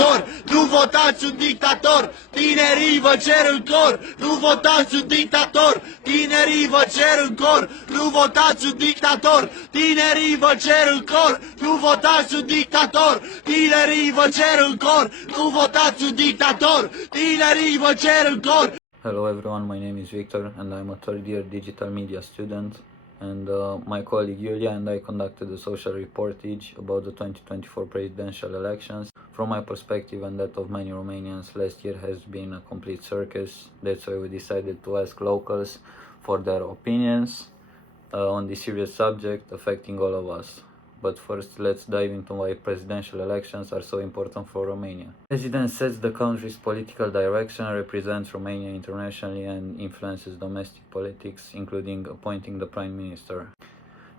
cor, nu votați un dictator, tinerii vă cer în cor, nu votați un dictator, tinerii vă cer în cor, nu votați un dictator, tinerii vă cer în cor, nu votați un dictator, tinerii vă cer în cor, nu votați un dictator, tinerii vă cer în cor. Hello everyone, my name is Victor and I'm a third year digital media student, and my colleague Yulia and I conducted a social reportage about the 2024 presidential elections. From my perspective and that of many Romanians, last year has been a complete circus. That's why we decided to ask locals for their opinions on this serious subject affecting all of us. But first, let's dive into why presidential elections are so important for Romania. The president sets the country's political direction, represents Romania internationally, and influences domestic politics, including appointing the prime minister.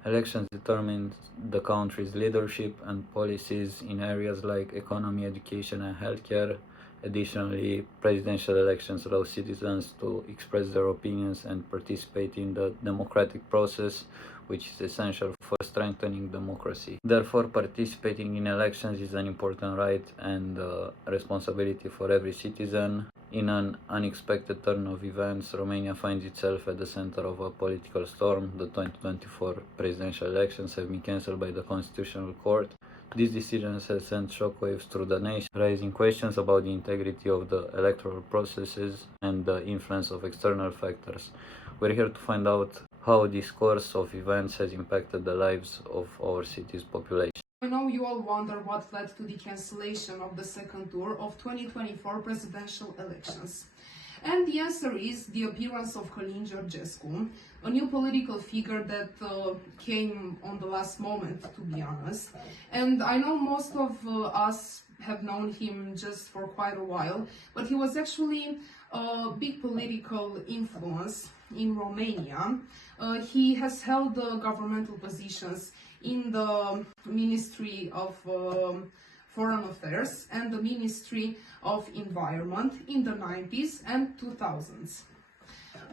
Elections determine the country's leadership and policies in areas like economy, education, and healthcare. Additionally, presidential elections allow citizens to express their opinions and participate in the democratic process, which is essential for strengthening democracy. Therefore, participating in elections is an important right and responsibility for every citizen. In an unexpected turn of events, Romania finds itself at the center of a political storm. The 2024 presidential elections have been cancelled by the Constitutional Court. These decisions have sent shockwaves through the nation, raising questions about the integrity of the electoral processes and the influence of external factors. We're here to find out how this course of events has impacted the lives of our city's population. I know you all wonder what led to the cancellation of the second tour of 2024 presidential elections. And the answer is the appearance of Călin Georgescu, a new political figure that came on the last moment, to be honest. And I know most of us have known him just for quite a while, but he was actually a big political influence in Romania. He has held governmental positions in the Ministry of Foreign Affairs and the Ministry of Environment in the 90s and 2000s.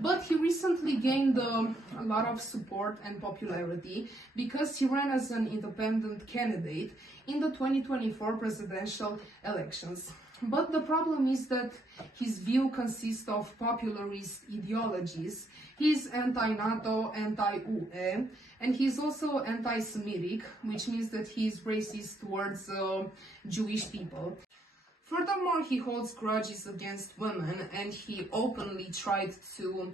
But he recently gained a lot of support and popularity because he ran as an independent candidate in the 2024 presidential elections. But the problem is that his view consists of popularist ideologies. He's anti-NATO, anti-UE, and he's also anti-Semitic, which means that he's racist towards Jewish people. Furthermore, he holds grudges against women, and he openly tried to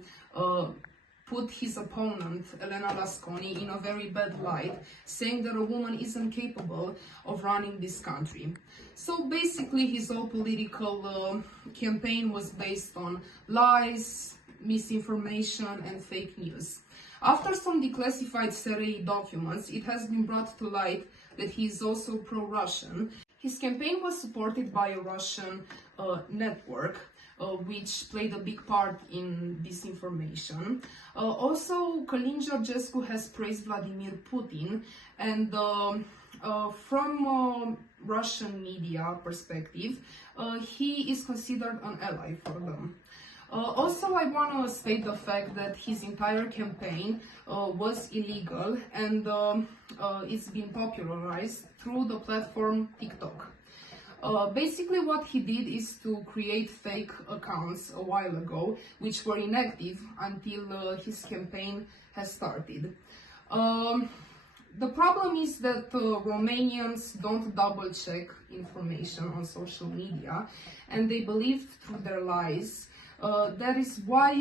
put his opponent, Elena Lasconi, in a very bad light, saying that a woman isn't capable of running this country. So basically, his whole political campaign was based on lies, misinformation, and fake news. After some declassified SRE documents, it has been brought to light that he is also pro-Russian. His campaign was supported by a Russian network, which played a big part in disinformation. Also, Călin Georgescu has praised Vladimir Putin, and from Russian media perspective, he is considered an ally for them. Also, I want to state the fact that his entire campaign was illegal, and it's been popularized through the platform TikTok. Basically, what he did is to create fake accounts a while ago, which were inactive until his campaign has started. The problem is that Romanians don't double-check information on social media, and they believe through their lies. That is why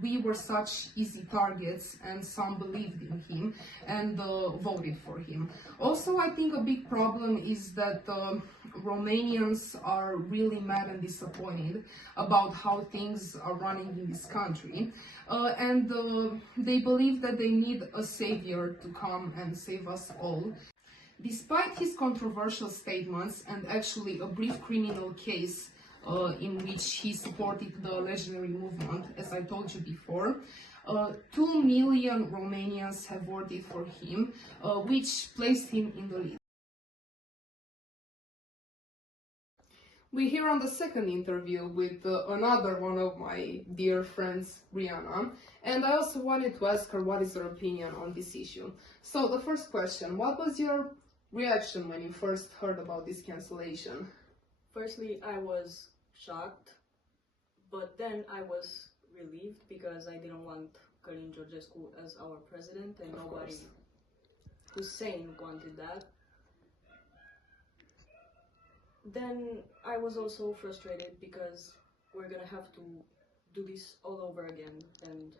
we were such easy targets, and some believed in him and voted for him. Also, I think a big problem is that Romanians are really mad and disappointed about how things are running in this country, and they believe that they need a savior to come and save us all. Despite his controversial statements and actually a brief criminal case in which he supported the legionary movement, as I told you before, 2 million Romanians have voted for him, which placed him in the lead. We're here on the second interview with another one of my dear friends, Rihanna, and I also wanted to ask her what is her opinion on this issue. So the first question, what was your reaction when you first heard about this cancellation? Firstly, I was shocked, but then I was relieved because I didn't want Călin Georgescu as our president, and nobody who's sane wanted that. Then I was also frustrated because we're gonna have to do this all over again and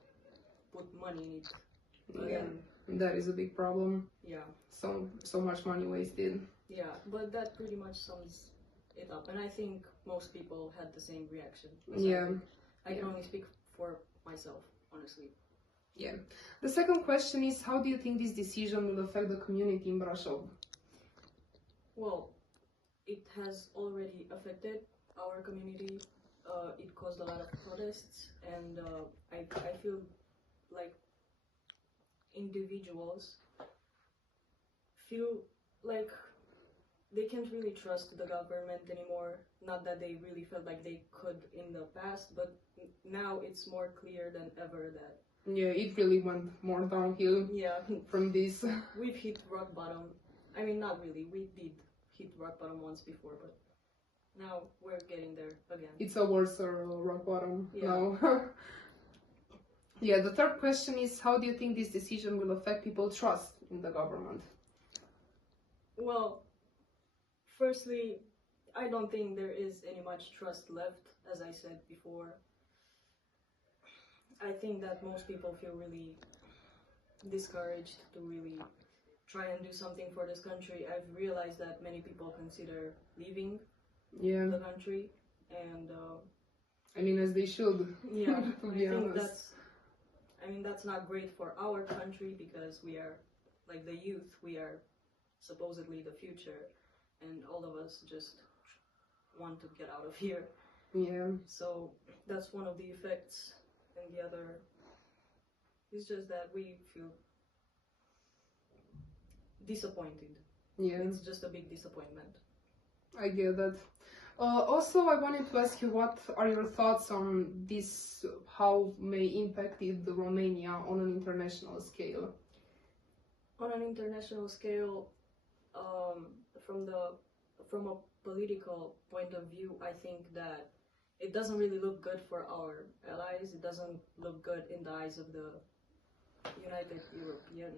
put money in it again. That is a big problem. Yeah, So much money wasted. yeah, but that pretty much sums it up, and I think most people had the same reaction. as I Yeah. did. I can only speak for myself, honestly. Yeah. The second question is, how do you think this decision will affect the community in Brașov? Well, it has already affected our community. It caused a lot of protests, and I feel like individuals feel like they can't really trust the government anymore. Not that they really felt like they could in the past, but now it's more clear than ever that, Yeah, it really went more downhill yeah, from this. we've hit rock bottom. I mean, not really. We did hit rock bottom once before, but now we're getting there again. It's a worse rock bottom Yeah. now. Yeah, the third question is, how do you think this decision will affect people's trust in the government? Well, firstly, I don't think there is any much trust left, as I said before. I think that most people feel really discouraged to really try and do something for this country. I've realized that many people consider leaving Yeah, the country, and I mean, as they should. yeah, To I be think honest. that's not great for our country because we are like the youth. We are supposedly the future, and all of us just want to get out of here. Yeah, So that's one of the effects, and the other is just that we feel disappointed. yeah, It's just a big disappointment. I get that. Also, I wanted to ask you, what are your thoughts on this, how may impact it Romania on an international scale? On an international scale, from a political point of view, I think that it doesn't really look good for our allies. It doesn't look good in the eyes of the United European.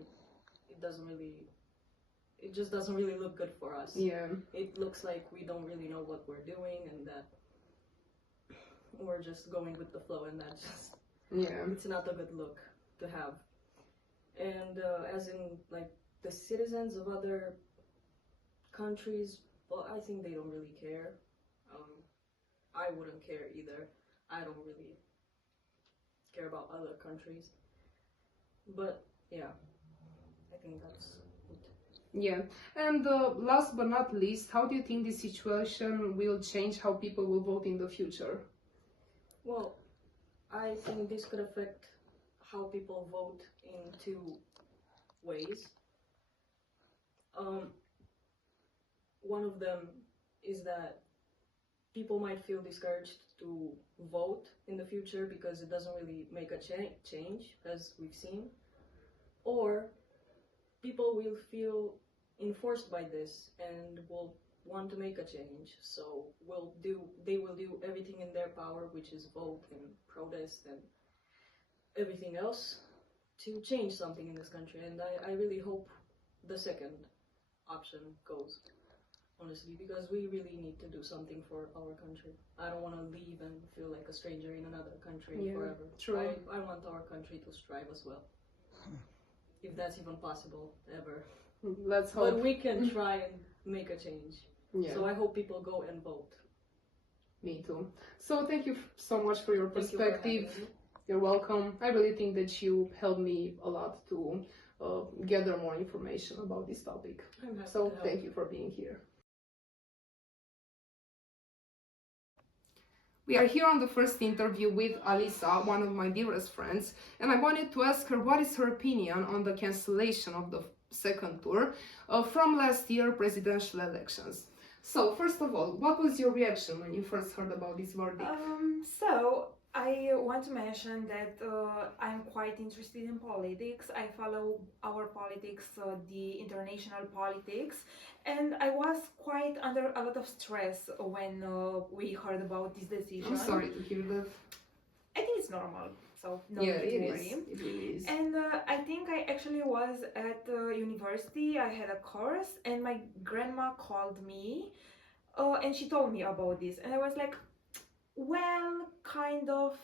It just doesn't really look good for us. Yeah, It looks like we don't really know what we're doing and that we're just going with the flow, and that just, yeah, it's not a good look to have. And as in like the citizens of other countries, well, I think they don't really care. I wouldn't care either. I don't really care about other countries. But yeah, I think that's it. yeah. And last but not least, how do you think this situation will change how people will vote in the future? Well, I think this could affect how people vote in two ways. One of them is that people might feel discouraged to vote in the future because it doesn't really make a change, as we've seen. Or people will feel enforced by this and will want to make a change, so they will do everything in their power, which is vote and protest and everything else, to change something in this country. And I really hope the second option goes, honestly, because we really need to do something for our country. I don't want to leave and feel like a stranger in another country Yeah, forever. true. I want our country to strive as well, if that's even possible ever. Let's hope. But we can try and make a change. Yeah, So I hope people go and vote. me too. So thank you so much for your Thank you for having perspective. me. You're welcome. I really think that you helped me a lot to gather more information about this topic. I'm happy So to help. thank you for being here. We are here on the first interview with Alisa, one of my dearest friends, and I wanted to ask her what is her opinion on the cancellation of the second tour from last year presidential elections. So first of all, what was your reaction when you first heard about this verdict? So I want to mention that I'm quite interested in politics. I follow our politics, the international politics, and I was quite under a lot of stress when we heard about this decision. I'm sorry to hear that. I think it's normal, so no Yeah, need to it worry. is. It really is. And I think I actually was at university. I had a course, and my grandma called me, and she told me about this, and I was like, well, kind of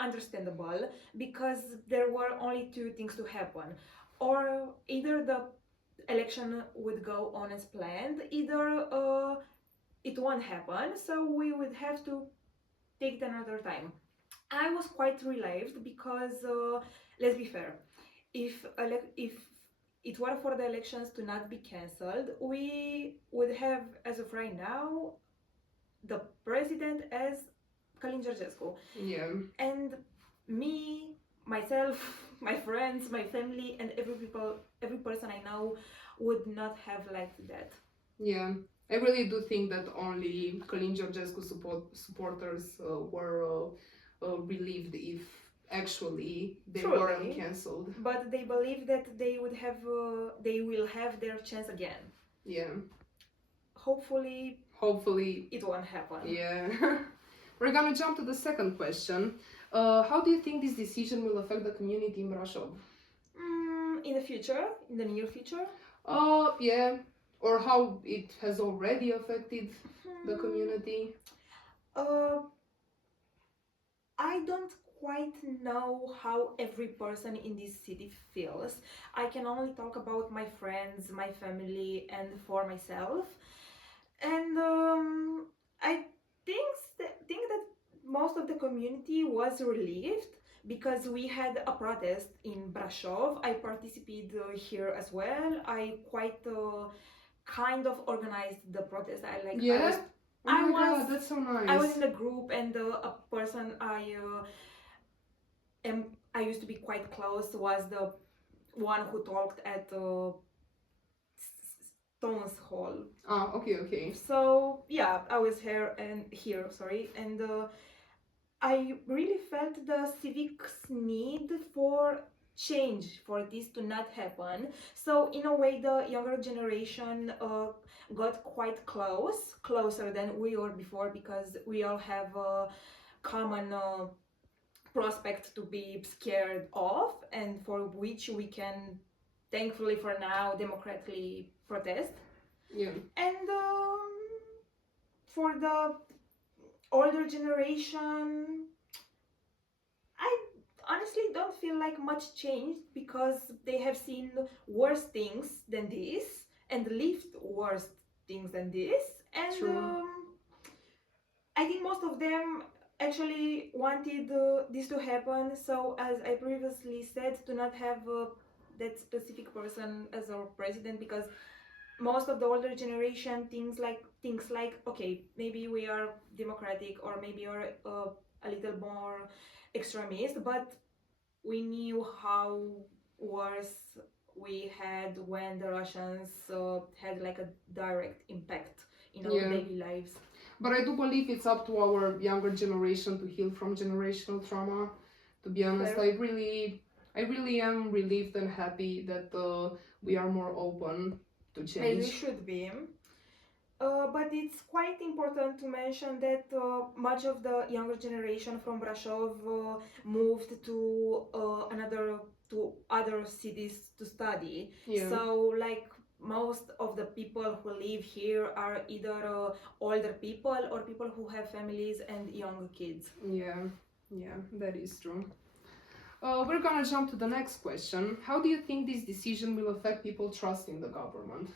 understandable, because there were only two things to happen. Or either the election would go on as planned, either it won't happen, so we would have to take it another time. I was quite relieved because, let's be fair, if it were for the elections to not be cancelled, we would have, as of right now, the president as Călin Georgescu. Yeah. And me, myself, my friends, my family, and every person I know would not have liked that. Yeah. I really do think that only Călin Georgescu supporters were relieved if actually they Truly. weren't cancelled. But they believe that they will have their chance again. Yeah. Hopefully, Hopefully. it won't happen. Yeah. We're gonna jump to the second question. How do you think this decision will affect the community in Brașov? In the future, in the near future. Yeah. Or how it has already affected the community. I don't quite know how every person in this city feels. I can only talk about my friends, my family, and for myself. And I think that most of the community was relieved because we had a protest in Brașov. I participated here as well. I quite kind of organized the protest. Yeah. I Oh my was- god, that's so nice. I was in a group, and a person I used to be quite close was the one who talked at Stones Hall. Okay. So yeah, I was here, and I really felt the civics need for change, for this to not happen. So in a way, the younger generation got quite closer than we were before, because we all have a common prospect to be scared of, and for which we can, thankfully for now, democratically protest. Yeah. And for the older generation, I honestly don't feel like much changed, because they have seen worse things than this and lived worse things than this. And True. I think most of them actually wanted this to happen, so as I previously said, to not have that specific person as our president, because most of the older generation things like okay, maybe we are democratic, or maybe are a little more extremist, but we knew how worse we had when the Russians had like a direct impact in our Yeah. daily lives. But I do believe it's up to our younger generation to heal from generational trauma. To be honest, Fair. I really am relieved and happy that we are more open to And change. we should be. But it's quite important to mention that much of the younger generation from Brașov moved to other cities to study. Yeah. So like most of the people who live here are either older people or people who have families and young kids. Yeah, that is true. We're gonna jump to the next question. How do you think this decision will affect people trusting the government?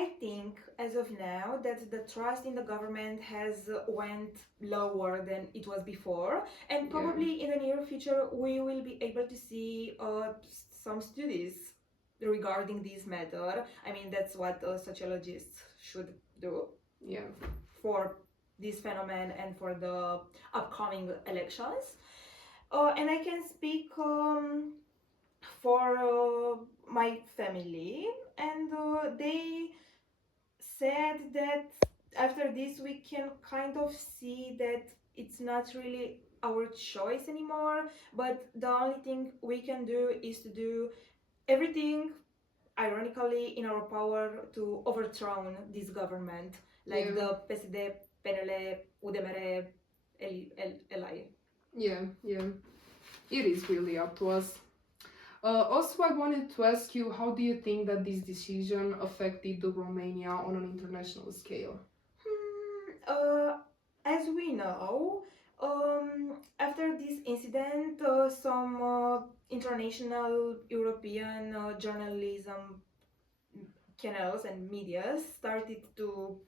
I think as of now that the trust in the government has went lower than it was before, and probably in the near future we will be able to see some studies regarding this matter. I mean, that's what sociologists should do Yeah. for this phenomenon and for the upcoming elections. And I can speak for my family, and they said that after this we can kind of see that it's not really our choice anymore, but the only thing we can do is to do everything, ironically, in our power to overthrow this government, like Yeah. the PSD, PNL, UDMR, LI. Yeah, yeah. It is really up to us. Also, I wanted to ask you, how do you think that this decision affected Romania on an international scale? As we know, after this incident, some international European journalism channels and media started to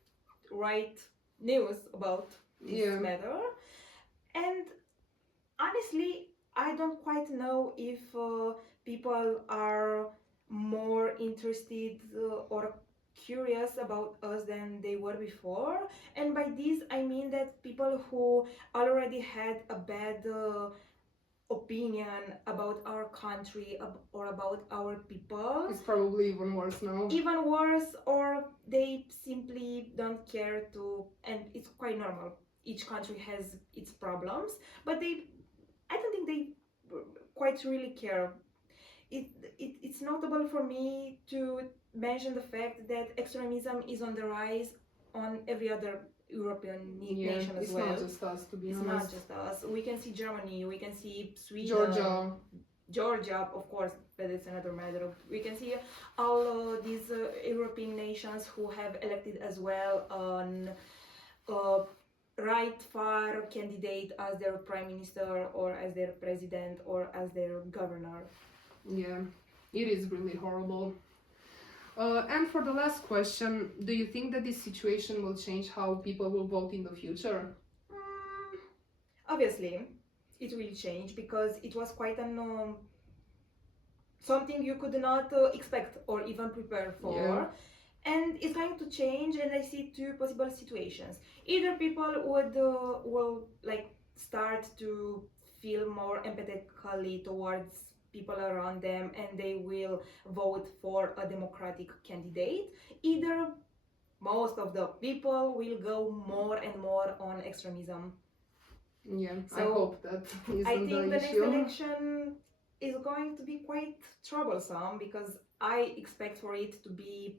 write news about this Yeah. matter. And honestly, I don't quite know if people are more interested or curious about us than they were before. And by this, I mean that people who already had a bad opinion about our country or about our people, It's probably even worse now. even worse, or they simply don't care to, and it's quite normal. Each country has its problems, but I don't think they quite really care. It's notable for me to mention the fact that extremism is on the rise on every other European Yeah, nation as it's well. not just us, to be It's honest. not just us. We can see Germany, we can see Sweden, Georgia. of course, but it's another matter. We can see all these European nations who have elected as well on right far candidate as their prime minister or as their president or as their governor. Yeah, it is really horrible. And for the last question, do you think that this situation will change how people will vote in the future? Obviously, it will change because it was quite an something you could not expect or even prepare for. Yeah. And it's going to change, and I see two possible situations. Either people will like start to feel more empathetically towards people around them and they will vote for a democratic candidate. Either most of the people will go more and more on extremism. Yeah, I So, hope that isn't I think the the next issue. election is going to be quite troublesome because I expect for it to be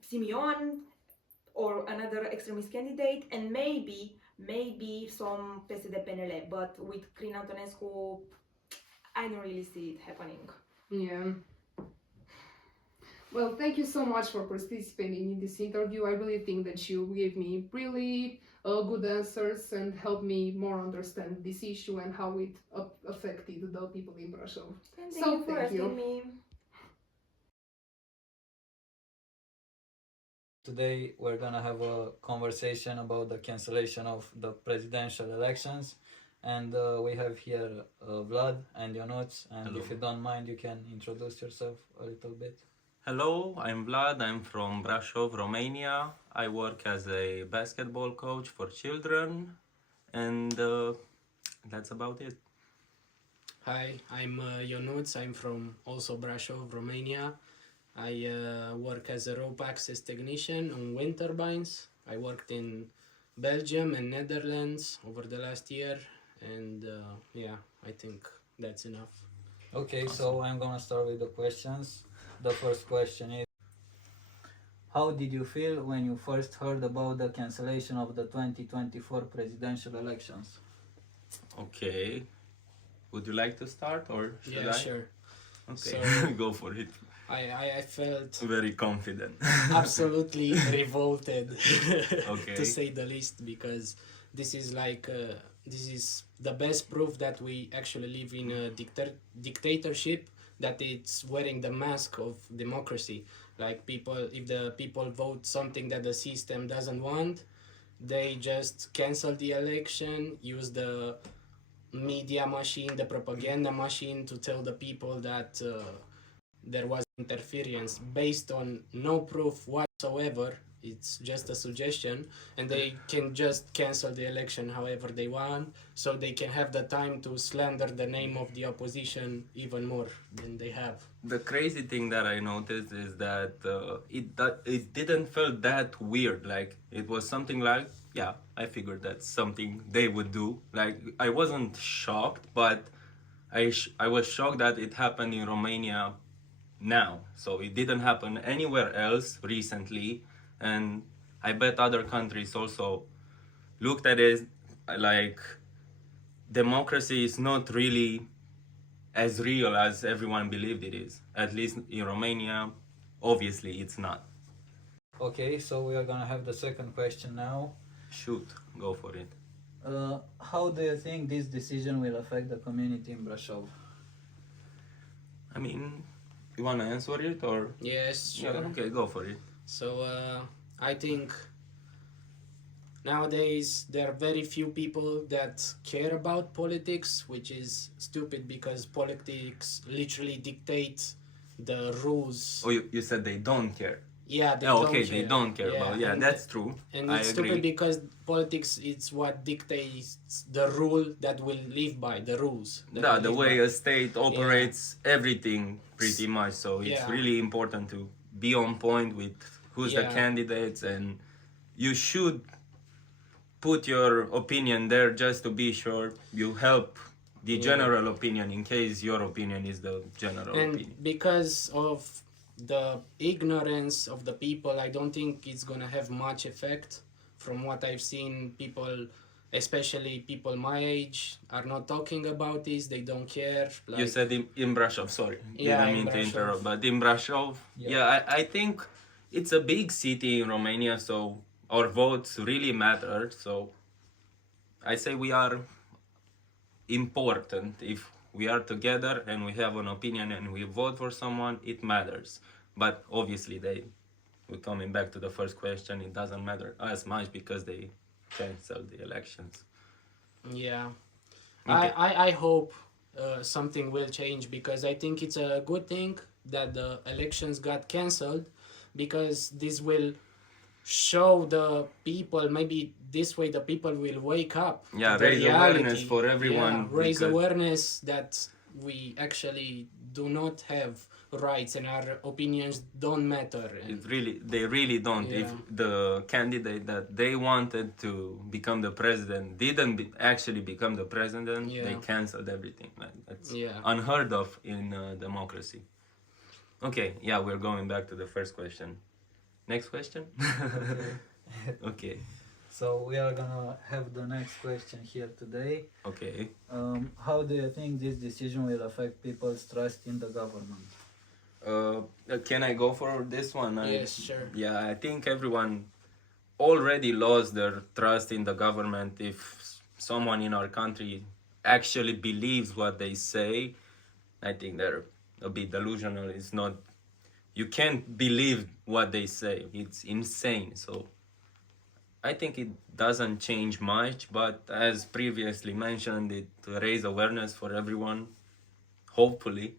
Simeon or another extremist candidate, and maybe some PSD-PNL, but with Crin Antonescu, I don't really see it happening. Yeah. Well, thank you so much for participating in this interview. I really think that you gave me really good answers and helped me more understand this issue and how it affected the people in Brasov. And So, thank you for thank you. asking me. Today we're gonna have a conversation about the cancellation of the presidential elections, and we have here Vlad and Ionuț, and Hello. if you don't mind you can introduce yourself a little bit. Hello, I'm Vlad. I'm from Brasov, Romania. I work as a basketball coach for children, and that's about it. Hi, I'm Ionuț. I'm from also Brasov, Romania. I work as a rope access technician on wind turbines. I worked in Belgium and Netherlands over the last year, and yeah, I think that's enough. Okay, so I'm gonna start with the questions. The first question is, how did you feel when you first heard about the cancellation of the 2024 presidential elections? Okay. Would you like to start or should Yeah, I? sure. Okay, So- go for it. I felt Very confident. absolutely revolted, Okay. to say the least, because this is like this is the best proof that we actually live in a dictatorship, that it's wearing the mask of democracy. Like people, if the people vote something that the system doesn't want, they just cancel the election, use the media machine, the propaganda machine to tell the people that there was interference based on no proof whatsoever, It's just a suggestion, and they can just cancel the election however they want, so they can have the time to slander the name of the opposition even more than they have. The crazy thing that I noticed is that it didn't feel that weird. Like it was something like, yeah, I figured that's something they would do. Like I wasn't shocked, but I was shocked that it happened in Romania now. So it didn't happen anywhere else recently, and I bet other countries also looked at it like democracy is not really as real as everyone believed it is. At least in Romania, obviously it's not. Okay, so we are gonna have the second question now. Shoot, go for it. How do you think this decision will affect the community in Brasov? I mean, you wanna answer it or? Yes, sure. Yeah, okay, go for it. So I think nowadays there are very few people that care about politics, which is stupid because politics literally dictate the rules. Oh, you said they don't care. Yeah, they Oh, don't okay, care. they don't care about. Yeah, and- that's true. And I it's agree. stupid because politics is what dictates the rule that we'll live by, the rules. that Yeah, we the live way by. a state operates everything pretty much. So it's Yeah. really important to be on point with who's the Yeah. candidates, and you should put your opinion there just to be sure you help the general opinion in case your opinion is the general And opinion. because of the ignorance of the people, I don't think it's gonna have much effect. From what I've seen, people, especially people my age, are not talking about this. They don't care. You said in Brasov, sorry. Yeah, Didn't in mean to Brasov. interrupt, but in Brasov, yeah, I think it's a big city in Romania, so our votes really matter. So I say we are important. If we are together and we have an opinion and we vote for someone, it matters. But obviously, we're coming back to the first question, it doesn't matter as much because they canceled the elections. Yeah, Okay. I hope something will change because I think it's a good thing that the elections got cancelled because this will show the people, maybe this way the people will wake up. Yeah, to the raise reality. awareness for everyone, Yeah, raise because- awareness that we actually do not have rights and our opinions don't matter. And They really don't. Yeah. If the candidate that they wanted to become the president didn't actually become the president, they Yeah. canceled everything. Like, that's Yeah. unheard of in democracy. Okay, yeah, we're going back to the first question. Next question? Okay, So we are gonna have the next question here today. okay. How do you think this decision will affect people's trust in the government? Can I go for this one? Yes, sure. Yeah, I think everyone already lost their trust in the government. If someone in our country actually believes what they say, I think they're a bit delusional. It's not, you can't believe what they say. It's insane. So I think it doesn't change much, but as previously mentioned, it raised awareness for everyone, hopefully.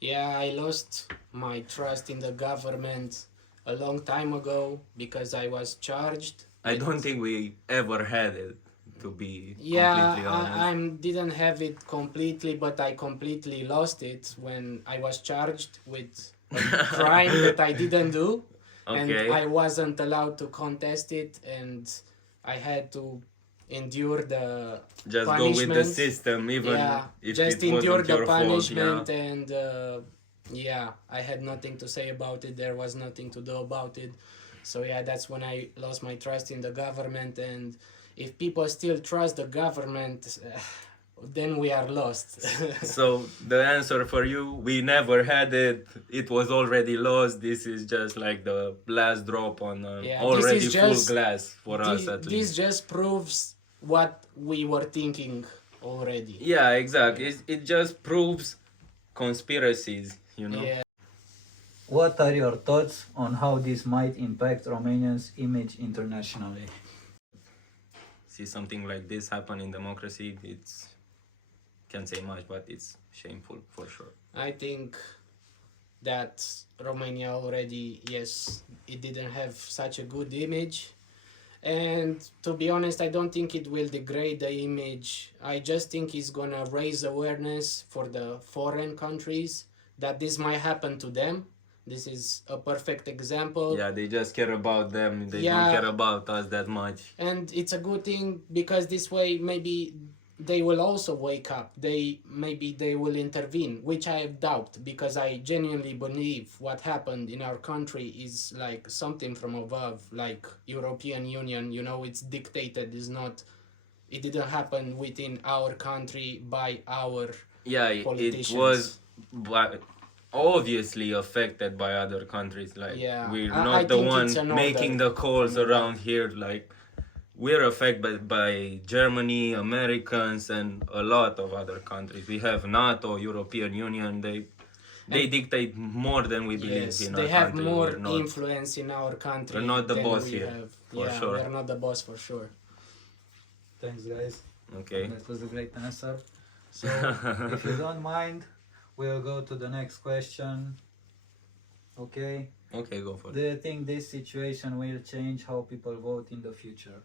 Yeah, I lost my trust in the government a long time ago because I was charged. I don't think we ever had it, to be Yeah, completely honest. I didn't have it completely, but I completely lost it when I was charged with a crime that I didn't do. And Okay. I wasn't allowed to contest it, and I had to endure the Just go punishment. with the system, even Yeah, if just it endure wasn't the your fault. punishment, Yeah. and yeah, I had nothing to say about it. There was nothing to do about it. So yeah, that's when I lost my trust in the government. And if people still trust the government, then we are lost. So the answer for you, we never had it. It was already lost. This is just like the last drop on Yeah, this already is full just- glass for us at This least. just proves what we were thinking already. Yeah, exactly. It just proves conspiracies, you know. Yeah. What are your thoughts on how this might impact Romania's image internationally? See something like this happen in democracy, it's can't say much, but it's shameful for sure. I think that Romania already, yes, it didn't have such a good image. And to be honest, I don't think it will degrade the image. I just think it's gonna raise awareness for the foreign countries that this might happen to them. This is a perfect example. Yeah, they just care about them. They don't Yeah. care about us that much. And it's a good thing because this way maybe they will also wake up. Maybe they will intervene, which I doubt, because I genuinely believe what happened in our country is like something from above, like European Union, you know, it's dictated. It didn't happen within our country by our Yeah, it politicians. was obviously affected by other countries. Like, Yeah, we're I not the think one it's an making order the calls from around here. Like, we're affected by Germany, Americans, and a lot of other countries. We have NATO, European Union. They dictate more than we believe Yes, in they our have country. more We're not- influence in our country. we're not the than boss we here, have. for Yeah, sure. we're not the boss for sure. Thanks, guys. Okay. That was a great answer. So, if you don't mind, we'll go to the next question. Okay. Okay, go for it. Do you think this situation will change how people vote in the future?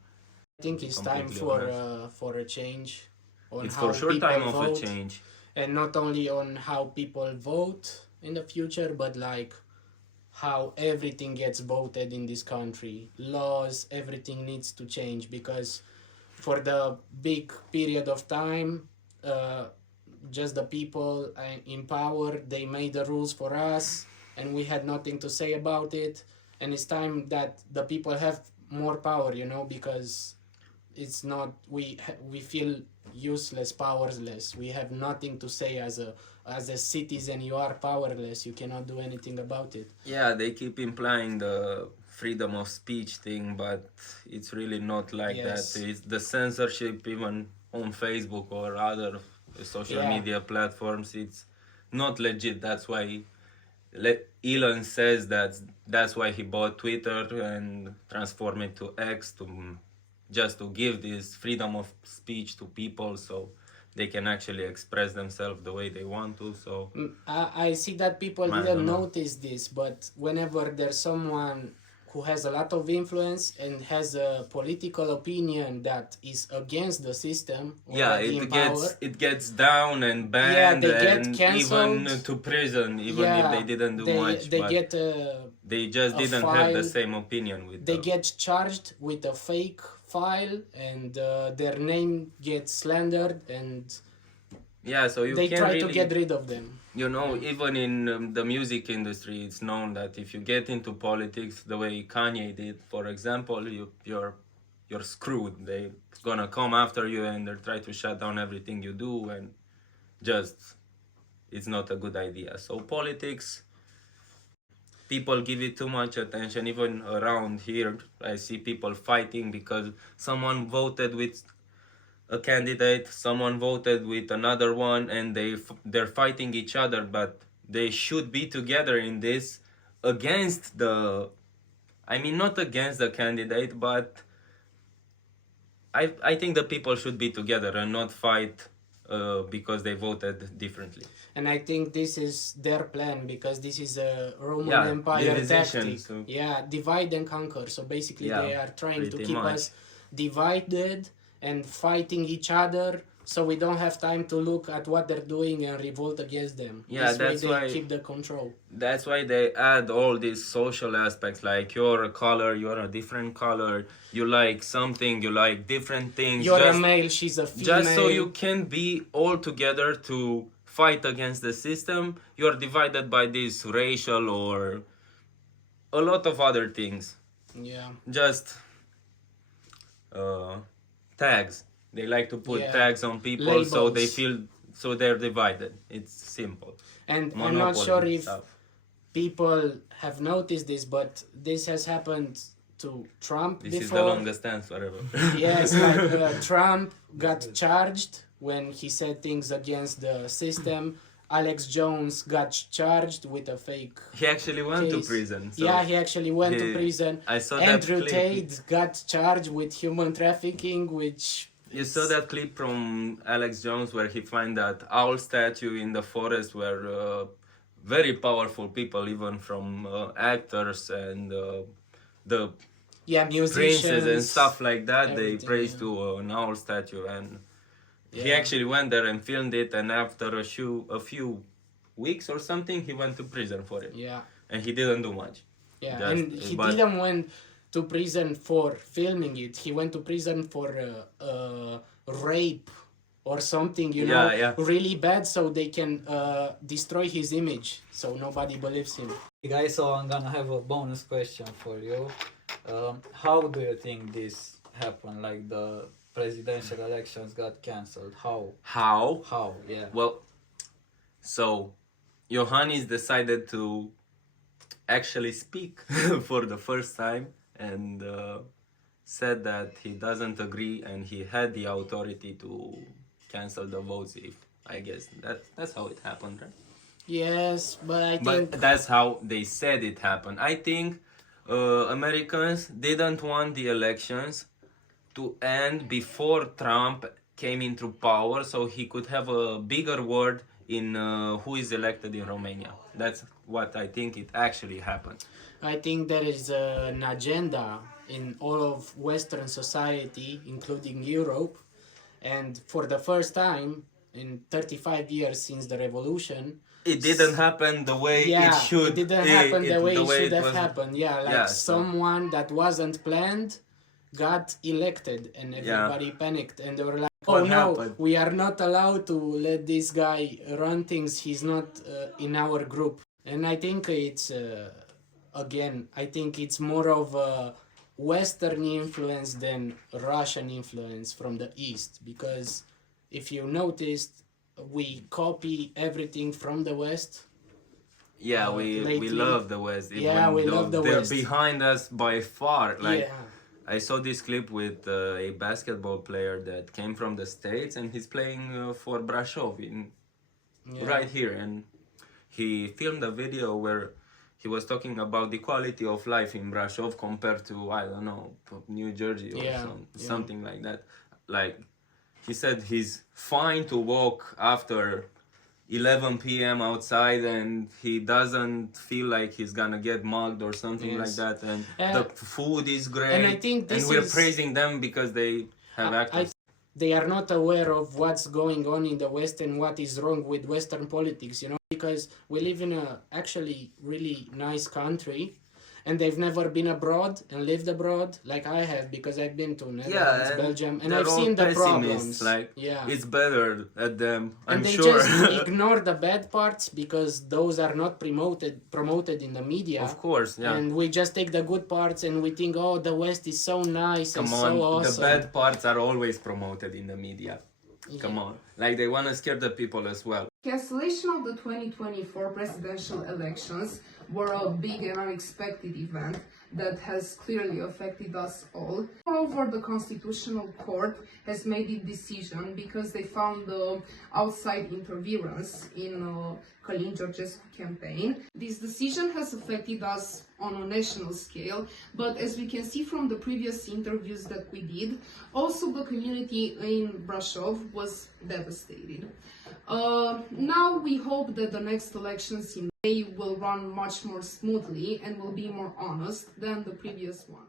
I think it's time Completely for a change on It's how for sure people time of vote, a change. and not only on how people vote in the future, but like how everything gets voted in this country. Laws, everything needs to change because for the big period of time, just the people in power, they made the rules for us, and we had nothing to say about it. And it's time that the people have more power, you know, because it's not we feel useless, powerless. We have nothing to say as a citizen. You are powerless. You cannot do anything about it. Yeah, they keep implying the freedom of speech thing, but it's really not like Yes. that. It's the censorship, even on Facebook or other social Yeah. media platforms. It's not legit. That's why Elon says that's why he bought Twitter and transformed it to X just to give this freedom of speech to people so they can actually express themselves the way they want to. So I see that people I didn't don't know. notice this, but whenever there's someone who has a lot of influence and has a political opinion that is against the system, yeah, already in power, it gets down and banned they get and cancelled. even to prison, even yeah, if they didn't do much. They but get they just a didn't have the file. same opinion with they the, get charged with a fake file, and their name gets slandered, and yeah. So you they can't try really, to get rid of them. you know, even in the music industry, it's known that if you get into politics the way Kanye did, for example, you're screwed. They're gonna come after you and they try to shut down everything you do, and just it's not a good idea. So politics, people give it too much attention. Even around here, I see people fighting because someone voted with a candidate, someone voted with another one, and they're fighting each other, but they should be together in this against the, I mean, not against the candidate, but I think the people should be together and not fight because they voted differently. And I think this is their plan, because this is a Roman Yeah, Empire division, tactic. so- Yeah, divide and conquer. So basically, Yeah, they are trying to pretty keep much. us divided and fighting each other, so we don't have time to look at what they're doing and revolt against them. Yeah, this way that's they why- keep the control. That's why they add all these social aspects, like you're a color, you're a different color, you like something, you like different things. You're just, a male, she's a female. just so you can be all together to fight against the system, you're divided by this racial or a lot of other things. Yeah. Just tags. They like to put Yeah. tags on people so they Labels. so they're divided. It's simple. And I'm not Monopoly sure if stuff. people have noticed this, but this has happened to Trump This before. is the longest answer ever. Yes, like Trump got charged when he said things against the system. Alex Jones got charged with a fake He actually went to case. prison. So Yeah, he actually went to he- prison. I saw that Andrew clip. Tate got charged with human trafficking, which You saw that clip from Alex Jones where he find that owl statue in the forest where very powerful people, even from actors and the Yeah, musicians princes and stuff like that. They everything, praised yeah. to an owl statue, and he Yeah. actually went there and filmed it. And after a few weeks or something, he went to prison for it. Yeah. And he didn't do much. Yeah, Just- and he but- didn't went to prison for filming it. He went to prison for rape or something, you know, Yeah, yeah. really bad, so they can destroy his image, so nobody believes him. Hey guys, so I'm gonna have a bonus question for you. How do you think this happened? Like the presidential elections got cancelled? How? How? How? Yeah. Well, so Iohannis decided to actually speak for the first time and said that he doesn't agree and he had the authority to cancel the votes. If I guess that's how it happened, right? Yes, but I But think that's how they said it happened. I think Americans didn't want the elections to end before Trump came into power, so he could have a bigger word in who is elected in Romania. That's what I think it actually happened. I think there is an agenda in all of Western society, including Europe, and for the first time in 35 years since the revolution, It didn't happen the way yeah, it should. it didn't happen the way it should it have was- happened. Yeah, like Yeah, so- someone that wasn't planned got elected, and everybody panicked, and they were like, "Oh What no, happened?" we are not allowed to let this guy run things. He's not in our group." And I think it's again, I think it's more of a Western influence than Russian influence from the East, because if you noticed, we copy everything from the West. Yeah, we lately- love the West. Yeah, we love the they're West. behind us by far. Like yeah. I saw this clip with a basketball player that came from the States and he's playing for Brasov in Yeah. right here, and he filmed a video where he was talking about the quality of life in Brasov compared to, I don't know, New Jersey or Yeah, something like that. Like he said he's fine to walk after 11 p.m. outside and he doesn't feel like he's gonna get mugged or something like Yes. that, and Uh, the food is great, and I think this we're is- praising them because they have actors. They are not aware of what's going on in the West and what is wrong with Western politics, you know, because we live in a actually really nice country, and they've never been abroad and lived abroad like I have, because I've been to Netherlands, and Belgium, and they're I've all seen the pessimists, problems. like yeah. it's better at them, I'm And they sure. just ignore the bad parts because those are not promoted in the media. Of course, yeah. And we just take the good parts and we think, oh, the West is so nice Come and on, so awesome. the bad parts are always promoted in the media. Come on, like they want to scare the people as well. Cancellation of the 2024 presidential elections were a big and unexpected event that has clearly affected us all. However, the Constitutional Court has made its decision because they found outside interference in Călin Georgescu campaign. This decision has affected us on a national scale, but as we can see from the previous interviews that we did, also the community in Brasov was devastated. Now we hope that the next elections in May will run much more smoothly and will be more honest than the previous one.